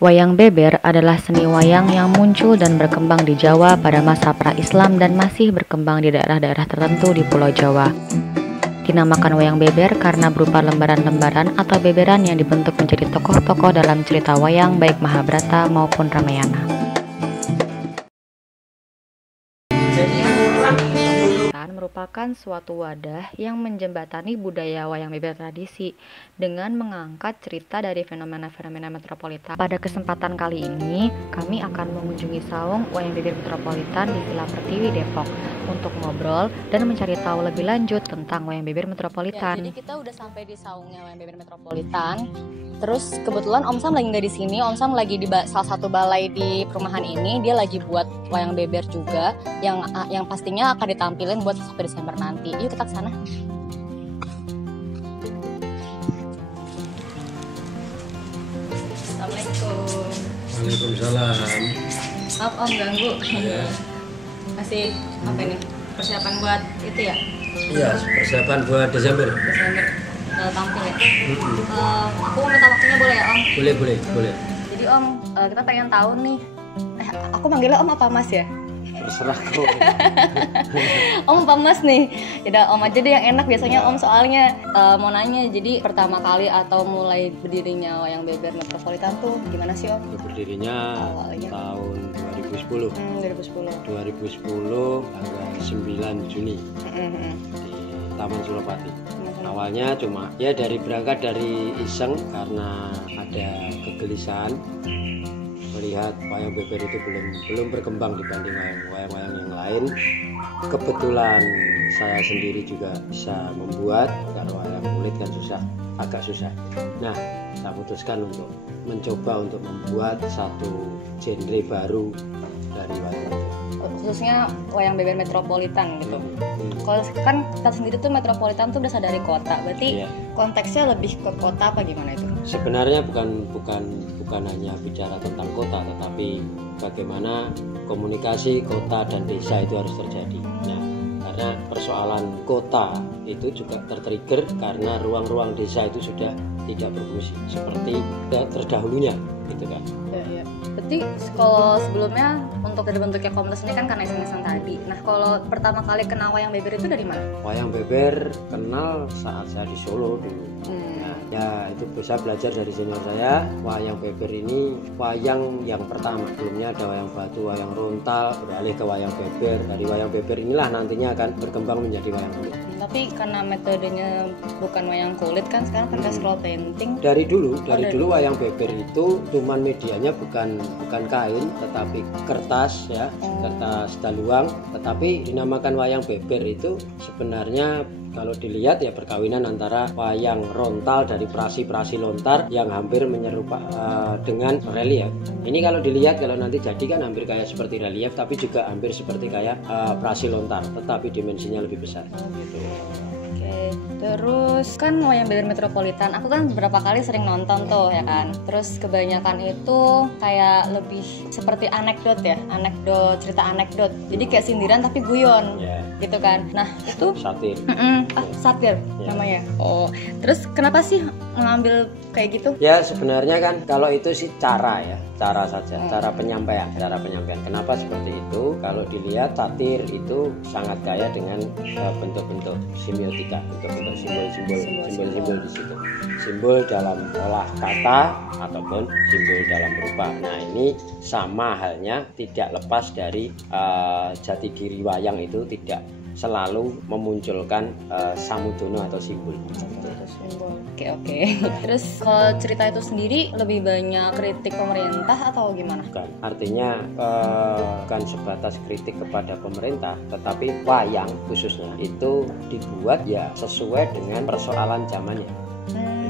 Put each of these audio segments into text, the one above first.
Wayang beber adalah seni wayang yang muncul dan berkembang di Jawa pada masa pra-Islam dan masih berkembang di daerah-daerah tertentu di Pulau Jawa. Dinamakan wayang beber karena berupa lembaran-lembaran atau beberan yang dibentuk menjadi tokoh-tokoh dalam cerita wayang baik Mahabharata maupun Ramayana. Merupakan suatu wadah yang menjembatani budaya wayang beber tradisi dengan mengangkat cerita dari fenomena-fenomena metropolitan. Pada kesempatan kali ini, kami akan mengunjungi saung wayang beber metropolitan di Villa Pertiwi, Depok untuk ngobrol dan mencari tahu lebih lanjut tentang wayang beber metropolitan. Ya, jadi kita udah sampai di saungnya wayang beber metropolitan. Terus kebetulan Om Sam lagi nggak di sini, Om Sam lagi di salah satu balai di perumahan ini. Dia lagi buat wayang beber juga, yang pastinya akan ditampilin buat 1 Desember nanti. Yuk kita ke sana. Assalamualaikum. Waalaikumsalam. Maaf Om ganggu. Ya. Masih apa ini? Persiapan buat itu ya? Iya, persiapan buat Desember. Desember tampil ya. Aku mau minta waktunya boleh ya Om? Boleh. Jadi Om, kita pengen tahu nih. Aku manggilnya Om apa Mas ya? Terserah kau. Om apa Mas nih? Yaudah Om aja deh yang enak biasanya Om, soalnya mau nanya. Jadi pertama kali atau mulai berdirinya wayang beber metropolitan tuh gimana sih Om? Berdirinya awalnya tahun 2010. 2010 tanggal 9 Juni di Taman Suropati. Awalnya cuma ya berangkat dari iseng karena ada kegelisahan melihat wayang beber itu belum berkembang dibanding wayang-wayang yang lain. Kebetulan saya sendiri juga bisa membuat, kalau wayang kulit kan agak susah. Nah, saya putuskan untuk mencoba untuk membuat satu genre baru dari wayang beber. Khususnya wayang beber metropolitan gitu. Kalau kan kita sendiri tuh metropolitan tuh berasal dari kota, berarti konteksnya lebih ke kota apa gimana itu? Sebenarnya bukan hanya bicara tentang kota, tetapi bagaimana komunikasi kota dan desa itu harus terjadi. Nah, karena persoalan kota itu juga tertrigger karena ruang-ruang desa itu sudah tidak berfungsi seperti terdahulunya, gitu kan? Iya. Berarti kalau sebelumnya untuk bentuknya komunitas ini kan karena iseng-iseng tadi. Nah, kalau pertama kali kenal wayang beber itu dari mana? Wayang beber kenal saat saya di Solo dulu. Nah, ya itu bisa belajar dari senior saya. Wayang beber ini wayang yang pertama. Sebelumnya ada wayang batu, wayang rontal, beralih ke wayang beber. Dari wayang beber inilah nantinya akan berkembang menjadi wayang kulit. Tapi karena metodenya bukan wayang kulit kan sekarang pakai scroll painting. Dari dulu wayang beber itu cuman medianya bukan kain tetapi kertas ya, kertas daluang, tetapi dinamakan wayang beber itu sebenarnya kalau dilihat ya perkawinan antara wayang rontal dari prasi-prasi lontar yang hampir menyerupai dengan relief. Ini kalau dilihat kalau nanti jadi kan hampir kayak seperti relief, tapi juga hampir seperti kayak prasi lontar, tetapi dimensinya lebih besar. Gitu. Oke, terus kan wayang beber metropolitan, aku kan beberapa kali sering nonton tuh ya kan. Terus kebanyakan itu kayak lebih seperti anekdot ya, cerita anekdot. Jadi kayak sindiran tapi guyon, gitu kan. Nah itu satir, satir namanya. Oh, terus kenapa sih mengambil kayak gitu? Ya sebenarnya kan kalau itu sih cara saja, cara penyampaian. Kenapa seperti itu? Kalau dilihat satir itu sangat kaya dengan bentuk-bentuk semiotika, bentuk-bentuk simbol-simbol di situ. Simbol dalam olah kata ataupun simbol dalam rupa. Nah ini sama halnya tidak lepas dari jati diri wayang itu tidak selalu memunculkan samudono atau simbol. Oke. Terus kalau cerita itu sendiri lebih banyak kritik pemerintah atau gimana? Bukan. Artinya bukan sebatas kritik kepada pemerintah, tetapi wayang khususnya itu dibuat ya sesuai dengan persoalan zamannya.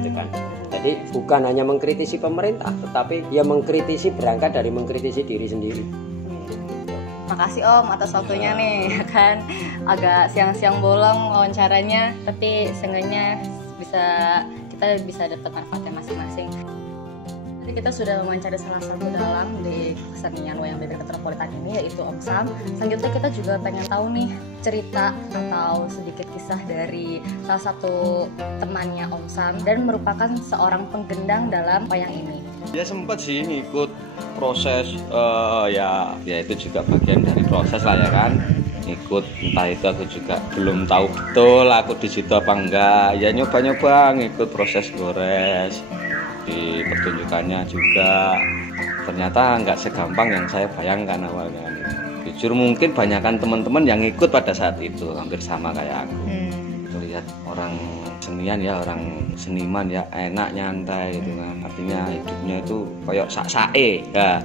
Gitu kan. Jadi bukan hanya mengkritisi pemerintah, tetapi ya berangkat dari mengkritisi diri sendiri. Makasih Om atas waktunya nih, kan agak siang-siang bolong wawancaranya, tapi seenggaknya kita bisa dapat manfaatnya masing-masing. Jadi kita sudah mencari salah satu dalang di kesenian wayang beber metropolitan ini, yaitu Om Sam. Selanjutnya kita juga pengen tahu nih cerita atau sedikit kisah dari salah satu temannya Om Sam dan merupakan seorang penggendang dalam wayang ini. Ya sempat sih ngikut proses, ya itu juga bagian dari proses lah ya kan. Ngikut, entah itu aku juga belum tahu betul aku di situ apa enggak. Ya nyoba-nyoba ngikut proses gores. Di pertunjukannya juga ternyata nggak segampang yang saya bayangkan awalnya. Jujur mungkin banyakkan teman-teman yang ikut pada saat itu hampir sama kayak aku. Melihat orang senian ya, orang seniman ya enak nyantai gitu kan. Artinya hidupnya itu kayak sak-sae ya.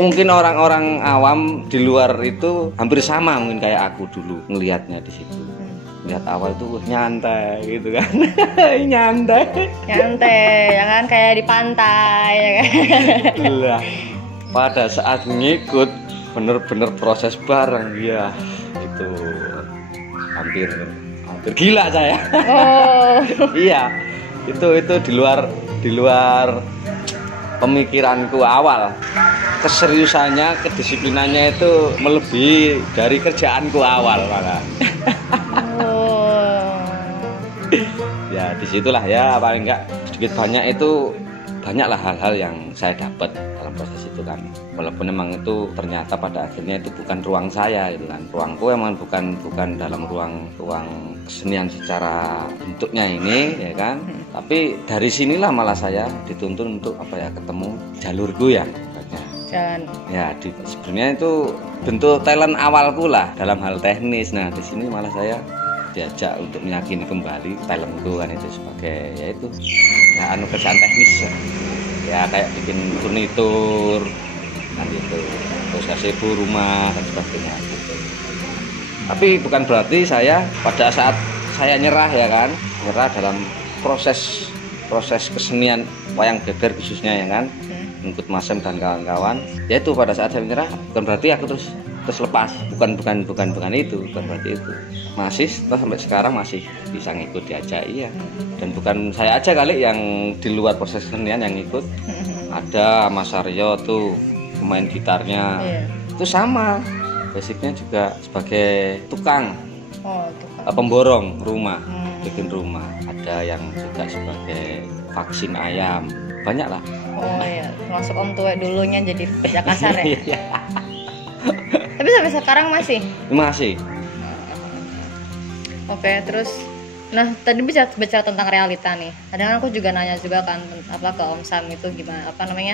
Mungkin orang-orang awam di luar itu hampir sama mungkin kayak aku dulu ngelihatnya di situ. Lihat awal tuh nyantai gitu kan. nyantai ya kan, kayak di pantai ya kan. Lah, pada saat ngikut bener-bener proses bareng ya itu hampir gila saya. Iya, itu di luar pemikiranku awal. Keseriusannya, kedisiplinannya itu melebihi dari kerjaanku awal malah. Ya disitulah ya paling enggak sedikit banyak itu banyaklah hal-hal yang saya dapat dalam proses itu kan. Walaupun memang itu ternyata pada akhirnya itu bukan ruang saya gitu kan. Ruangku emang bukan dalam ruang kesenian secara bentuknya ini ya kan. Tapi dari sinilah malah saya dituntun untuk ketemu jalurku ya. Ya sebenarnya itu bentuk talent awalku lah dalam hal teknis. Nah di sini malah saya diajak untuk meyakini kembali talentku kan, itu sebagai yaitu ya kerjaan teknis ya kayak bikin furnitur kan gitu, terus gazebo rumah dan sebagainya gitu. Tapi bukan berarti saya pada saat saya nyerah ya kan, nyerah dalam proses kesenian wayang beber khususnya ya kan, ikut Masem dan kawan-kawan. Yaitu pada saat saya menyerah bukan berarti aku terus lepas, bukan itu, bukan berarti itu. Masih sampai sekarang masih bisa ngikut diajak iya. Dan bukan saya aja kali yang di luar proses kesenian yang ikut. Ada Mas Aryo tuh pemain gitarnya. Itu sama. Basicnya juga sebagai tukang. Pemborong rumah, bikin rumah. Ada yang juga sebagai vaksin ayam. Banyak lah. Oh iya, masuk Om Tuwe dulunya jadi kerja kasar ya. Tapi sampai sekarang masih. Oke, terus nah tadi bicara tentang realita nih. Kadang aku juga nanya juga kan ke Om Sam itu gimana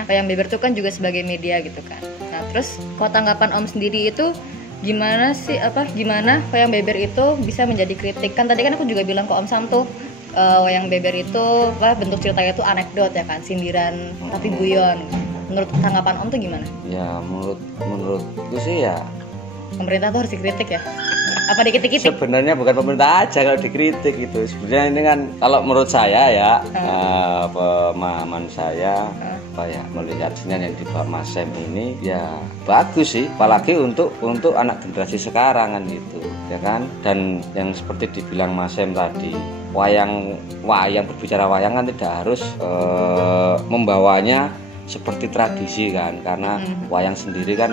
wayang beber itu kan juga sebagai media gitu kan. Nah, terus kalau tanggapan Om sendiri itu gimana wayang beber itu bisa menjadi kritik? Kan tadi kan aku juga bilang ke Om Sam tuh wayang beber itu bentuk ceritanya itu anekdot ya kan, sindiran tapi guyon. Menurut tanggapan Om tuh gimana? Ya menurutku sih ya pemerintah tuh harus dikritik ya? Apa dikritik? Sebenarnya bukan pemerintah aja kalau dikritik itu. Sebenarnya ini kan kalau menurut saya ya pemahaman saya melihat kesenian yang dibawa Mas Sam ini ya bagus sih, apalagi untuk anak generasi sekarang kan gitu ya kan. Dan yang seperti dibilang Mas Sam tadi, wayang berbicara wayang kan tidak harus membawanya seperti tradisi kan, karena wayang sendiri kan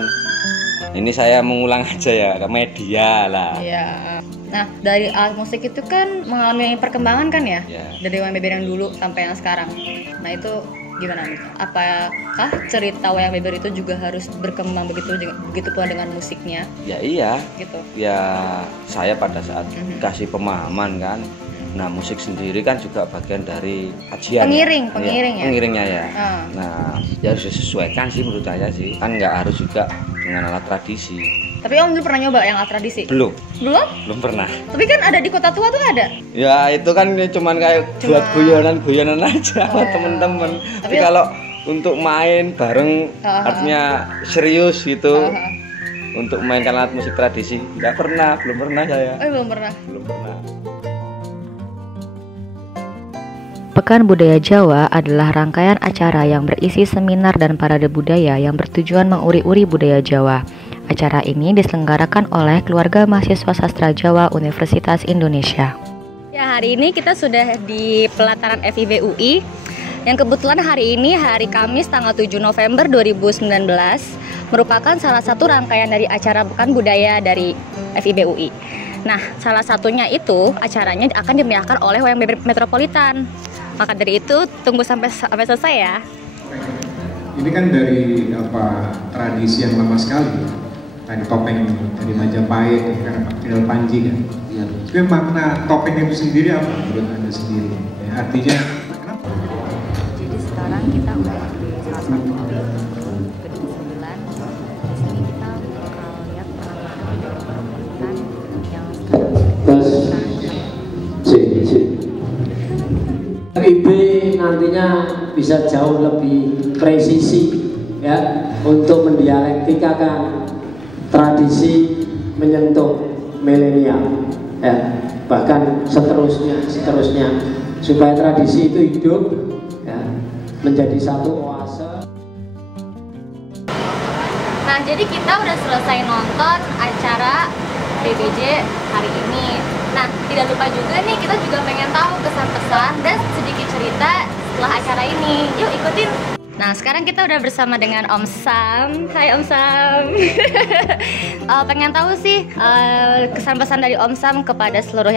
ini saya mengulang aja ya ke media lah. Iya. Nah dari alat musik itu kan mengalami perkembangan kan ya, dari wayang beber yang dulu sampai yang sekarang. Nah itu gimana nih? Apakah cerita wayang beber itu juga harus berkembang begitu pula dengan musiknya? Ya iya. Gitu. Ya saya pada saat kasih pemahaman kan. Nah musik sendiri kan juga bagian dari kajian. Pengiringnya ya. Nah ya harus disesuaikan sih menurut saya sih. Kan nggak harus juga dengan alat tradisi. Tapi Om belum pernah nyoba yang alat tradisi? Belum pernah. Tapi kan ada di Kota Tua tuh ada. Ya itu kan cuman kayak buat guyonan aja sama temen-temen. Tapi kalau untuk main bareng artinya serius gitu, untuk mainkan alat musik tradisi belum pernah saya. Belum pernah. Pekan Budaya Jawa adalah rangkaian acara yang berisi seminar dan parade budaya yang bertujuan menguri-uri budaya Jawa. Acara ini diselenggarakan oleh keluarga mahasiswa sastra Jawa Universitas Indonesia. Ya, hari ini kita sudah di pelataran FIB UI Yang kebetulan hari ini hari Kamis tanggal 7 November 2019 merupakan salah satu rangkaian dari acara Pekan Budaya dari FIB UI. Nah, salah satunya itu acaranya akan dimeriahkan oleh Wayang Beber Metropolitan. Maka dari itu tunggu sampai selesai ya. Ini kan dari tradisi yang lama sekali. Tadi topeng dari Majapahit, karena Pak Panji kan. Ya. Tapi makna topeng itu sendiri apa menurut Anda sendiri? Ya, artinya kenapa? Jadi sekarang kita udah di salah satu gedung 9. Di sini kita bakal lihat penampilan metropolitan yang sekarang FIB nantinya bisa jauh lebih presisi ya untuk mendialektikakan tradisi menyentuh milenial ya, bahkan seterusnya supaya tradisi itu hidup ya, menjadi satu oase. Nah, jadi kita udah selesai nonton acara BBJ hari ini. Nah, tidak lupa juga nih, kita juga pengen tahu kesan-pesan dan sedikit cerita setelah acara ini. Yuk ikutin. Nah, sekarang kita udah bersama dengan Om Sam. Hai Om Sam. Pengen tahu sih kesan-pesan dari Om Sam kepada semua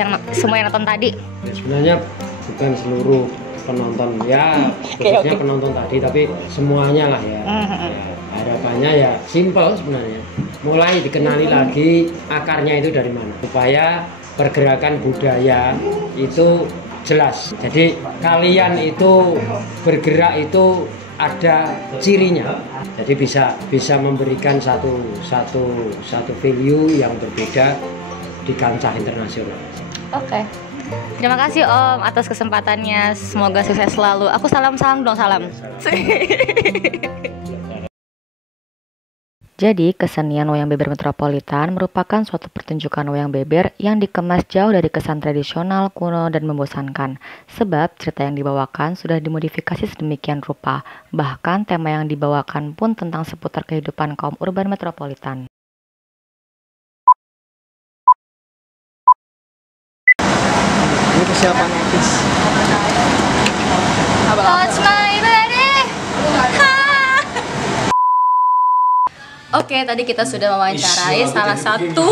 yang nonton tadi. Ya, sebenarnya bukan seluruh penonton ya, khususnya penonton tadi, tapi semuanya lah ya. Harapannya ya simpel sebenarnya. Mulai dikenali lagi akarnya itu dari mana, supaya pergerakan budaya itu jelas. Jadi kalian itu bergerak itu ada cirinya. Jadi bisa memberikan satu value yang berbeda di kancah internasional. Oke. Terima kasih Om atas kesempatannya. Semoga sukses selalu. Aku salam dong, salam. Jadi, kesenian Wayang Beber Metropolitan merupakan suatu pertunjukan wayang beber yang dikemas jauh dari kesan tradisional, kuno, dan membosankan. Sebab cerita yang dibawakan sudah dimodifikasi sedemikian rupa. Bahkan tema yang dibawakan pun tentang seputar kehidupan kaum urban metropolitan. Ini kesiapan etis. Touch my body. Oke, tadi kita sudah mewawancarai salah satu